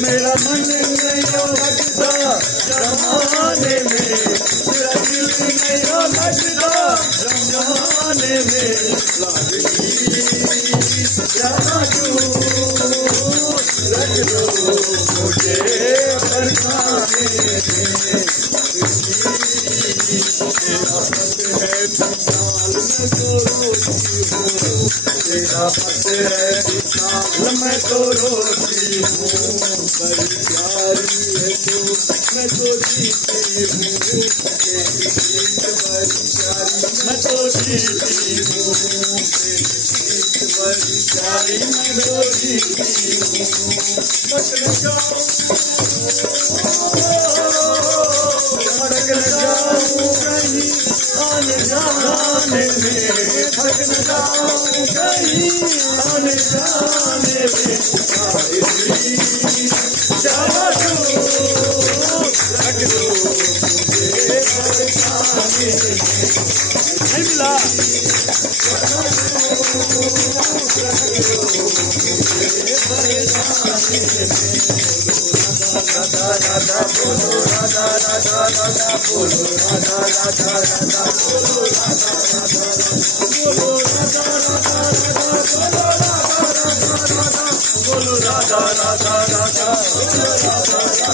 मेरा मन नहीं लगता जमाने में, मेरा दिल नहीं लगता जमाने में, जहाँ क्यों रख दो मुझे बरसाने में। तेरा पत है विशाल मैं तो रोती हूँ, बड़ी प्यारी है तू मैं तो जीती हूँ, तेरी प्रीत बड़ी प्यारी मैं तो जीती हूँ, तेरी प्रीत बड़ी प्यारी मैं तो जीती हूँ। बच न जाऊँ भटक न जाऊँ कहीं आने जाने में, भटक न जाऊँ कहीं आने जाने में, जहाँ तू रख दो मुझे बरसाने में। नहीं मिला राधा राधा बोलो राधा राधा राधा बोलो राधा राधा राधा बोलो राधा राधा बोलो राधा राधा राधा बोलो राधा राधा राधा बोलो राधा राधा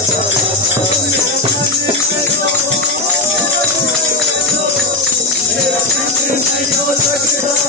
राधा।